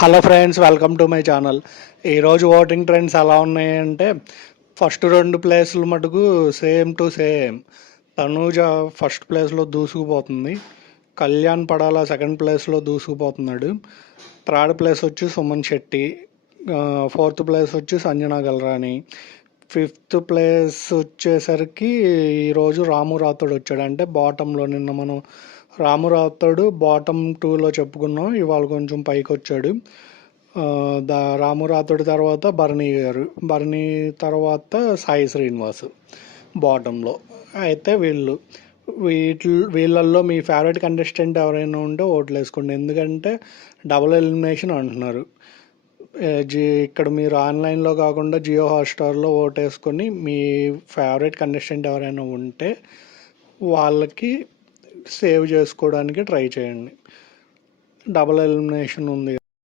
Hello friends, welcome to my channel. ఈరోజు voting trends ఎలా ఉన్నాయంటే, ఫస్ట్ 2 ప్లేసులు మటుకు same to same. Tanuja first ప్లేస్లో దూసుకుపోతుంది. కళ్యాణ్ పడాల సెకండ్ ప్లేస్లో దూసుకుపోతున్నాడు. థర్డ్ ప్లేస్ వచ్చి సుమన్ శెట్టి. ఫోర్త్ ప్లేస్ వచ్చి సంజనా గల్రాని. ఫిఫ్త్ ప్లేస్ వచ్చేసరికి ఈరోజు రాము రాథోడ్ వచ్చాడు. అంటే బాటంలో నిన్న మనం రాము రాథోడ్ బాటమ్ 2లో చెప్పుకున్నాం. ఇవాళ కొంచెం పైకి వచ్చాడు. రాము రాథోడ్ తర్వాత భరణి గారు, భరణి తర్వాత సాయి శ్రీనివాస్ బాటంలో. అయితే వీళ్ళల్లో మీ ఫేవరెట్ కంటెస్టెంట్ ఎవరైనా ఉంటే ఓట్లు వేసుకోండి. ఎందుకంటే డబుల్ ఎలిమినేషన్ అంటున్నారు. ఇక్కడ మీరు ఆన్లైన్లో కాకుండా జియో హాట్స్టార్లో ఓటేసుకొని మీ ఫేవరెట్ కంటెస్టెంట్ ఎవరైనా ఉంటే వాళ్ళకి సేవ్ చేసుకోవడానికి ట్రై చేయండి. డబుల్ ఎలిమినేషన్ ఉంది.